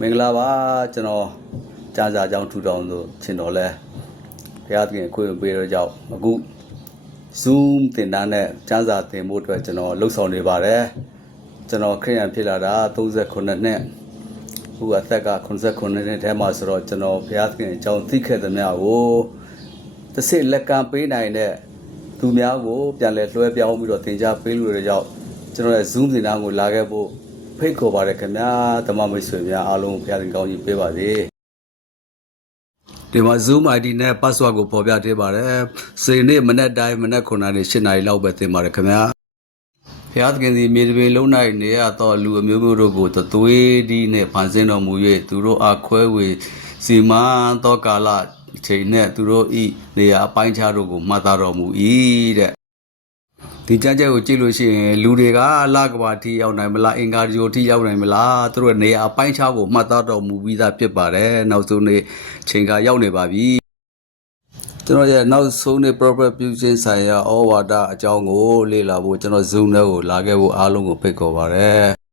မင်္ဂလာပါကျွန်တော်ကျန်းစာအကြောင်းထူထောင်လို့ချင်တော်လဲဘုရားသခင်ခွင့်ပေးတော့ကြောင့်အခု Zoom သင်တန်းနဲ့ကျန်းစာသင်ဖို့အတွက်ကျွန်တော်လှုပ်ဆောင်နေပါတယ်ကျွန်တော်ခရစ်ယာန်ဖြစ်လာတာ38နှစ်အခုအသက်က89နှစ်ထဲမှာဆိုတော့ကျွန်တော်ဘုရားသခင်အကြောင်းသိခဲ့သမျှကိုတစ်စိလက်ကံပေးနိုင်တဲ့သူများကိုပြန်လဲလွှဲပြောင်းပြီးတော့သင်ကြားပေးလို့ရတဲ့ကြောင့်ကျွန်တော်ရဲ့ Zoom သင်တန်းကိုလာခဲ့ဖို့ဖိတ်ခေါ်ပါရခင်ဗျာဓမ္မမိတ်ဆွေများအားလုံးဘုရားသခင်ကောင်းကြီးပေးပါစေဒီမှာ Zoom ID နဲ့ password ကိုပေါ်ပြပေးပါတယ်စေနေ့မနေ့တိုင်းမနေ့9နာရီ10နာရီလောက်ပဲသင်ပါတယ်ခင်ဗျာဘုရားသခင်သည်မြေတပြင်လုံး၌နေရသောလူအမျိုးမျိုးတို့ကိုသွေးဒီနှင့်ဖန်ဆင်းတော်မူ၍သူတို့အားခွဲဝေစီမံသောကာလအချိန်နှင့်သူတို့ဤနေရာအပိုင်းခြားတို့ကိုမှတ်သားတော်မူ၏တဲ့ဒီကြမ်းကြက်ကိုကြည့်လို့ရှိရင်လူတွေကလကဘာတီရောက်နိုင်မလားအင်္ဂါဂျိုတီရောက်နိုင်မလားသူတို့နေရာအပိုင်းခြားကိုမှတ်သားတော်မူပြီးသားဖြစ်ပါတယ်နောက်ဆုံးနေ့ချိန်ကရောက်နေပါပြီကျွန်တော်ရဲ့နောက်ဆုံးနေ့ prophet ပြုခြင်းဆိုင်ရာဩဝါဒအကြောင်းကိုလေ့လာဖို့ကျွန်တော် Zoom ထဲကိုလာခဲ့ဖို့အားလုံးကိုဖိတ်ခေါ်ပါတယ်